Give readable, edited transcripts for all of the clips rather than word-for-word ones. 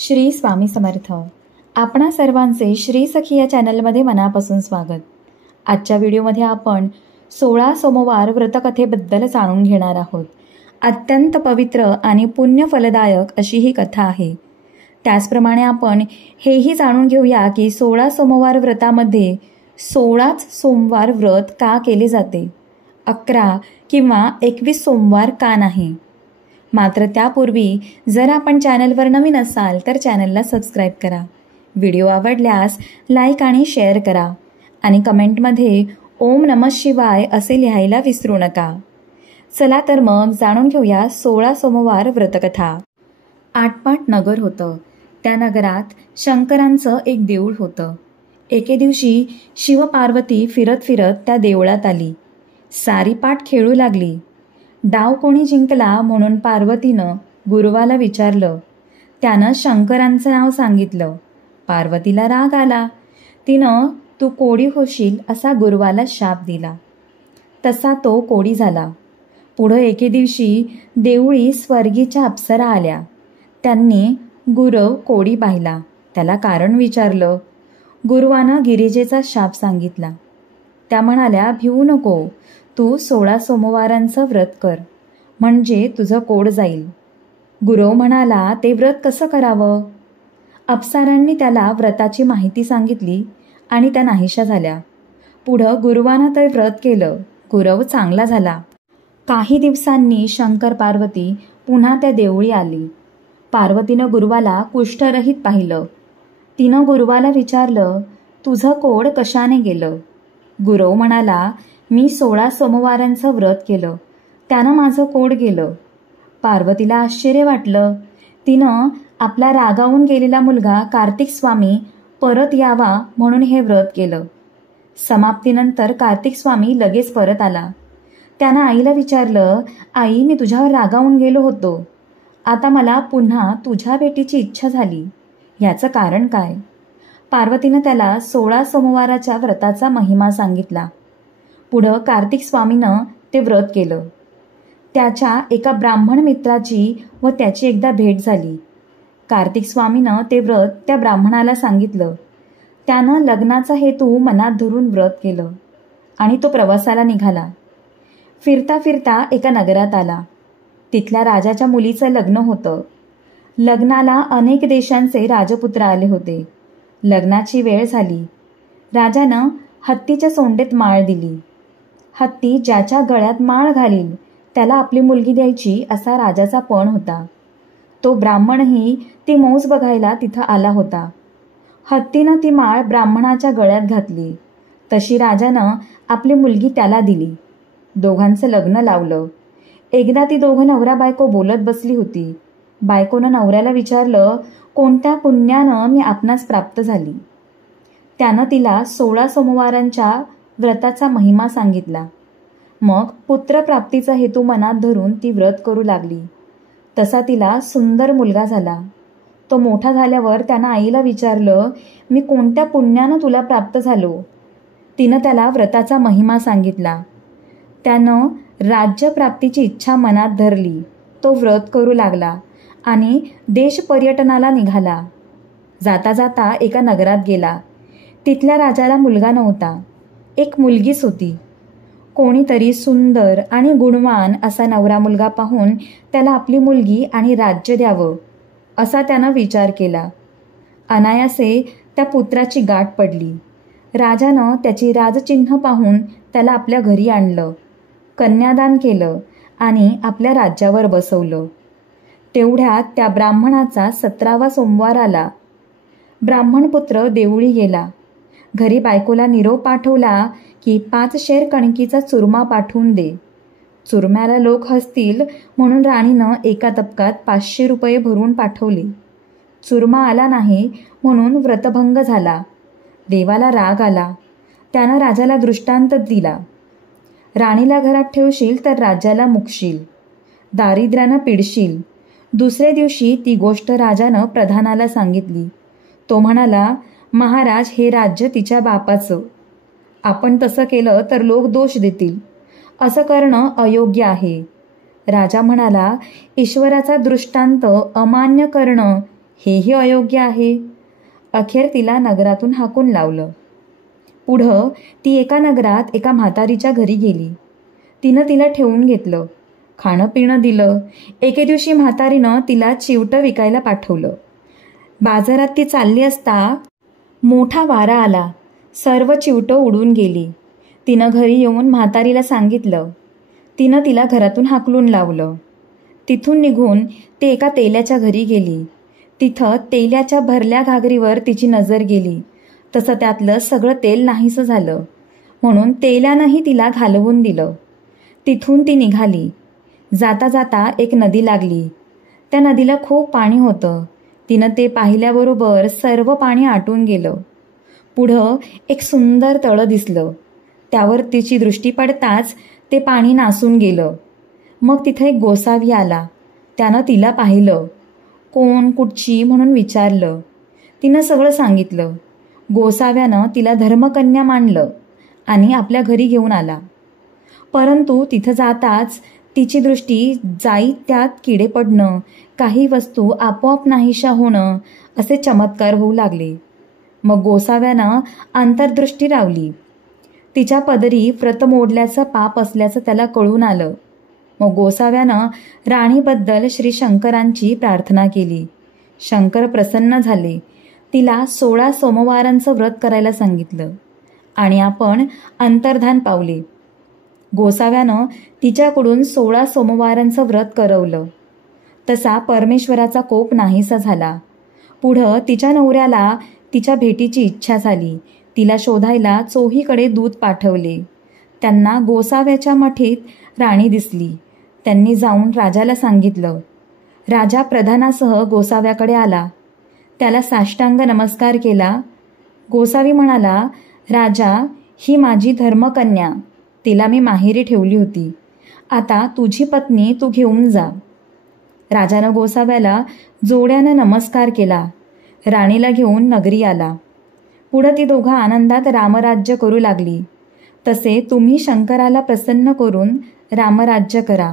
श्री स्वामी समर्थ. आपणा सर्वांचे श्री सखी या चॅनलमध्ये मनापासून स्वागत. आजच्या व्हिडिओमध्ये आपण 16 सोमवार व्रतकथेबद्दल जाणून घेणार आहोत. अत्यंत पवित्र आणि पुण्यफलदायक अशी ही कथा आहे. त्याचप्रमाणे आपण हेही जाणून घेऊया की 16 सोमवार व्रतामध्ये 16च सोमवार व्रत का केले जाते, 11 किंवा 21 सोमवार का नाही. मात्र त्यापूर्वी जर आपण चॅनलवर नवीन असाल तर चॅनलला सबस्क्राईब करा. व्हिडिओ आवडल्यास लाईक आणि शेअर करा आणि कमेंटमध्ये ओम नमः शिवाय असे लिहायला विसरू नका. चला तर मग जाणून घेऊया 16 सोमवार व्रतकथा. आटपाट नगर होतं. त्या नगरात शंकरांचं एक देऊळ होतं. एके दिवशी शिवपार्वती फिरत फिरत त्या देवळात आली. सारी पाठ खेळू लागली. डाव कोणी जिंकला म्हणून पार्वतीनं गुरुवाला विचारलं. त्यानं शंकरांचं नाव सांगितलं. पार्वतीला राग आला. तिनं तू कोडी होशील असा गुरुवाला शाप दिला. तसा तो कोडी झाला. पुढं एके दिवशी देवळी स्वर्गीच्या अप्सरा आल्या. त्यांनी गुरव कोडी पाहिला. त्याला कारण विचारलं. गुरुवानं गिरिजेचा शाप सांगितला. त्या म्हणाल्या, भिवू नको, तू 16 सोमवारांचं व्रत कर, म्हणजे तुझं कोड जाईल. गुरव म्हणाला, ते व्रत कसं करावं? अप्सरांनी त्याला व्रताची माहिती सांगितली आणि त्या नाहीशा झाल्या. पुढं गुरुवानं ते व्रत केलं. गुरव चांगला झाला. काही दिवसांनी शंकर पार्वती पुन्हा त्या देवळी आली. पार्वतीनं गुरुवाला कुष्ठरहित पाहिलं. तिनं गुरुवाला विचारलं, तुझं कोड कशाने गेलं? गुरव म्हणाला, मी 16 सोमवारांचं व्रत केलं, त्यानं माझं कोड गेलं. पार्वतीला आश्चर्य वाटलं. तिनं आपला रागावून गेलेला मुलगा कार्तिक स्वामी परत यावा म्हणून हे व्रत केलं. समाप्तीनंतर कार्तिक स्वामी लगेच परत आला. त्यानं आईला विचारलं, आई, मी तुझ्यावर रागावून गेलो होतो. आता मला पुन्हा तुझ्या भेटीची इच्छा झाली. याचं कारण काय? पार्वतीनं त्याला 16 सोमवाराच्या व्रताचा महिमा सांगितला. पुढं कार्तिक स्वामीनं ते व्रत केलं. त्याच्या एका ब्राह्मण मित्राची व त्याची एकदा भेट झाली. कार्तिक स्वामीनं ते व्रत त्या ब्राह्मणाला सांगितलं. त्यानं लग्नाचा हेतू मनात धरून व्रत केलं आणि तो प्रवासाला निघाला. फिरता फिरता एका नगरात आला. तिथल्या राजाच्या मुलीचं लग्न होतं. लग्नाला अनेक देशांचे राजपुत्र आले होते. लग्नाची वेळ झाली. राजानं हत्तीच्या सोंडेत माळ दिली. हत्ती ज्याच्या गळ्यात माळ घालील त्याला आपली मुलगी द्यायची असा राजाचा पण होता. तो ब्राह्मणही ती मौज बघायला तिथं आला होता. हत्तीनं ती माळ ब्राह्मणाच्या गळ्यात घातली. तशी राजानं आपली मुलगी त्याला दिली. दोघांचं लग्न लावलं. एकदा ती दोघं नवरा बायको बोलत बसली होती. बायकोनं नवऱ्याला विचारलं, कोणत्या पुण्यानं मी आपणास प्राप्त झाली? त्यानं तिला 16 सोमवारांच्या व्रताचा महिमा सांगितला. मग पुत्रप्राप्तीचा हेतू मनात धरून ती व्रत करू लागली. तसा तिला सुंदर मुलगा झाला. तो मोठा झाल्यावर त्यानं आईला विचारलं, मी कोणत्या पुण्यानं तुला प्राप्त झालो? तिनं त्याला व्रताचा महिमा सांगितला. त्यानं राज्यप्राप्तीची इच्छा मनात धरली. तो व्रत करू लागला आणि देश पर्यटनाला निघाला. जाता जाता एका नगरात गेला. तिथल्या राजाला मुलगा नव्हता. एक मुलगीच होती. कोणीतरी सुंदर आणि गुणवान असा नवरा मुलगा पाहून त्याला आपली मुलगी आणि राज्य द्यावं असा त्यानं विचार केला. अनायासे त्या पुत्राची गाठ पडली. राजानं त्याची राजचिन्ह पाहून त्याला आपल्या घरी आणलं, कन्यादान केलं आणि आपल्या राज्यावर बसवलं. तेवढ्यात त्या ब्राह्मणाचा 17वा सोमवार आला. ब्राह्मणपुत्र देवळी गेला. घरी बायकोला निरोप पाठवला की 5 शेर कणकीचा चुरमा पाठवून दे. चुरम्याला लोक हसतील म्हणून राणीनं एका तपकात 500 रुपये भरून पाठवले. चुरमा आला नाही म्हणून व्रतभंग झाला. देवाला राग आला. त्यानं राजाला दृष्टांत दिला. राणीला घरात ठेवशील तर राज्याला मुकशील, दारिद्र्यानं पिडशील. दुसऱ्या दिवशी ती गोष्ट राजानं प्रधानाला सांगितली. तो म्हणाला, महाराज, हे राज्य तिच्या बापाचं. आपण तसं केलं तर लोक दोष देतील. असं करणं अयोग्य आहे. राजा म्हणाला, ईश्वराचा दृष्टांत अमान्य करणं हेही अयोग्य आहे. अखेर तिला नगरातून हाकून लावलं. पुढं ती एका नगरात एका म्हातारीच्या घरी गेली. तिनं तिला ठेवून घेतलं, खाणं पिणं दिलं. एके दिवशी म्हातारीनं तिला चिवटं विकायला पाठवलं. बाजारात ती चालली असता मोठा वारा आला. सर्व चिवटं उडून गेली. तिनं घरी येऊन म्हातारीला सांगितलं. तिनं तिला घरातून हाकलून लावलं. तिथून निघून ती एका तेल्याच्या घरी गेली. तिथं तेल्याच्या भरल्या घागरीवर तिची नजर गेली. तसं त्यातलं सगळं तेल नाहीसं झालं, म्हणून तेल्यानंही तिला घालवून दिलं. तिथून ती निघाली. जाता जाता एक नदी लागली. त्या नदीला खूप पाणी होतं. तिनं ते पाहिल्याबरोबर सर्व पाणी आटून गेलं. पुढं एक सुंदर तळं दिसलं. त्यावर तिची दृष्टी पडताच ते पाणी नासून गेलं. मग तिथं एक गोसावी आला. त्यानं तिला पाहिलं. कोण, कुठची म्हणून विचारलं. तिनं सगळं सांगितलं. गोसाव्यानं तिला धर्मकन्या मानलं आणि आपल्या घरी घेऊन आला. परंतु तिथं जाताच तिची दृष्टी जाई त्यात किडे पडणं, काही वस्तू आपोआप नाहीशा होणं असे चमत्कार होऊ लागले. मग गोसाव्यानं अंतर्दृष्टी लावली. तिच्या पदरी व्रत मोडल्याचं पाप असल्याचं त्याला कळून आलं. मग गोसाव्यानं राणीबद्दल श्री शंकरांची प्रार्थना केली. शंकर प्रसन्न झाले. तिला 16 सोमवारांचं व्रत करायला सांगितलं आणि आपण अंतर्धान पावले. गोसाव्यानं तिच्याकडून 16 सोमवारांचं व्रत करवलं. तसा परमेश्वराचा कोप नाहीसा झाला. पुढं तिच्या नवऱ्याला तिच्या भेटीची इच्छा झाली. तिला शोधायला चोहीकडे दूत पाठवले. त्यांना गोसाव्याच्या मठीत राणी दिसली. त्यांनी जाऊन राजाला सांगितलं. राजा प्रधानासह गोसाव्याकडे आला. त्याला साष्टांग नमस्कार केला. गोसावी म्हणाला, राजा, ही माझी धर्मकन्या. तिला मी माहेरी ठेवली होती. आता तुझी पत्नी तू घेऊन जा. राजानं गोसाव्याला जोड्यानं नमस्कार केला. राणीला घेऊन नगरी आला. पुढं ती दोघं आनंदात रामराज्य करू लागली. तसे तुम्ही शंकराला प्रसन्न करून रामराज्य करा.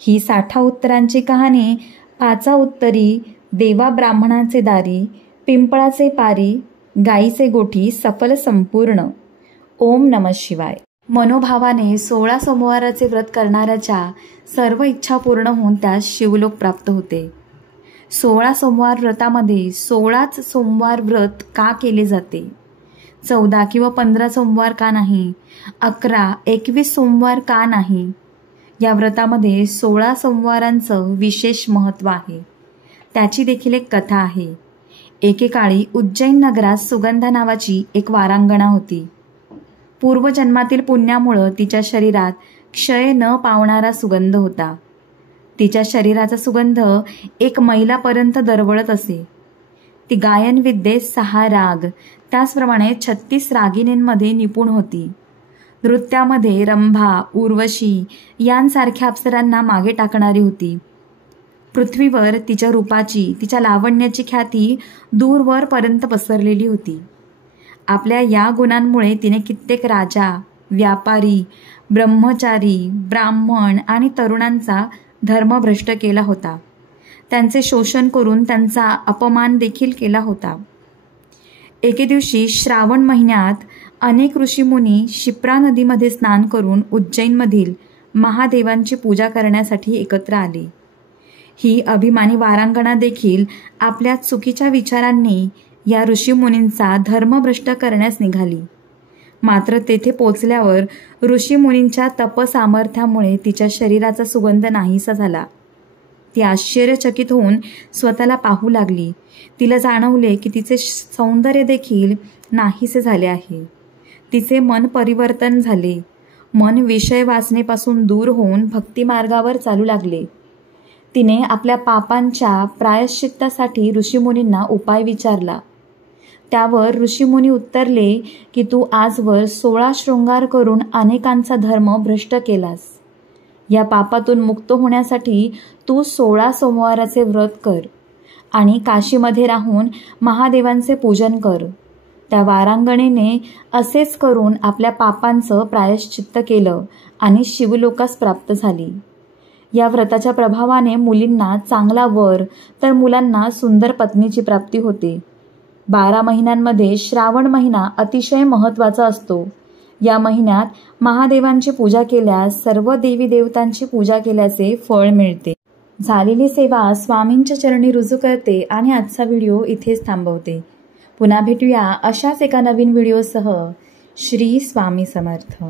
ही 60 उत्तरांची कहाणी 5 उत्तरी, देवा ब्राह्मणाचे दारी, पिंपळाचे पारी, गाईचे गोठी सफल संपूर्ण. ओम नमः शिवाय. मनोभावाने 16 सोमवाराचे व्रत करणाऱ्याच्या सर्व इच्छा पूर्ण होऊन त्यास शिवलोक प्राप्त होते. 16 सोमवार व्रतामध्ये 16च सोमवार व्रत का केले जाते? 14 किंवा 15 सोमवार का नाही? 11, 21 सोमवार का नाही? या व्रतामध्ये 16 सोमवारांचं विशेष महत्त्व आहे. त्याची देखील एक कथा आहे. एकेकाळी उज्जैन नगरात सुगंधा नावाची एक वारांगणा होती. पूर्वजन्मातील पुण्यामुळं तिच्या शरीरात क्षय न पावणारा सुगंध होता. तिच्या शरीराचा सुगंध एक मैलापर्यंत दरवळत असे. ती गायन विद्येत 6 राग, त्याचप्रमाणे 36 रागिणींमध्ये निपुण होती. नृत्यामध्ये रंभा, उर्वशी यांसारख्या अप्सरांना मागे टाकणारी होती. पृथ्वीवर तिच्या रूपाची, तिच्या लावण्याची ख्याती दूरवरपर्यंत पसरलेली होती. आपल्या या गुणांमुळे तिने कित्येक राजा, व्यापारी, ब्रह्मचारी, ब्राह्मण आणि तरुणांचा धर्मभ्रष्ट केला होता. त्यांचे शोषण करून त्यांचा अपमान देखील केला होता. एके दिवशी श्रावण महिन्यात अनेक ऋषीमुनी शिप्रा नदीमध्ये स्नान करून उज्जैनमधील महादेवांची पूजा करण्यासाठी एकत्र आले. ही अभिमानी वारांगणा देखील आपल्या चुकीच्या विचारांनी या ऋषीमुनींचा धर्मभ्रष्ट करण्यास निघाली. मात्र तेथे पोचल्यावर ऋषीमुनींच्या तपसामर्थ्यामुळे तिच्या शरीराचा सुगंध नाहीसा झाला. ती आश्चर्यचकित होऊन स्वतःला पाहू लागली. तिला जाणवले की तिचे सौंदर्य देखील नाहीसे झाले आहे. तिचे मन परिवर्तन झाले. मन विषय वासनेपासून दूर होऊन भक्तिमार्गावर चालू लागले. तिने आपल्या पापांच्या प्रायश्चित्तासाठी ऋषीमुनींना उपाय विचारला. त्यावर ऋषीमुनी उत्तरले की तू आजवर 16 शृंगार करून अनेकांचा धर्म भ्रष्ट केलास. या पापातून मुक्त होण्यासाठी तू 16 सोमवाराचे व्रत कर आणि काशीमध्ये राहून महादेवांचे पूजन कर. त्या वारांगणेने असेच करून आपल्या पापांचं प्रायश्चित्त केलं आणि शिवलोकास प्राप्त झाली. या व्रताच्या प्रभावाने मुलींना चांगला वर तर मुलांना सुंदर पत्नीची प्राप्ती होते. 12 महिन्यांमध्ये श्रावण महिना अतिशय महत्त्वाचा असतो. या महिन्यात महादेवांची पूजा केल्यास सर्व देवी देवतांची पूजा केल्याचे फळ मिळते. झालेली सेवा स्वामींच्या चरणी रुजू करते आणि आजचा व्हिडिओ इथेच थांबवते. पुन्हा भेटूया अशाच एका नवीन व्हिडिओसह. श्री स्वामी समर्थ.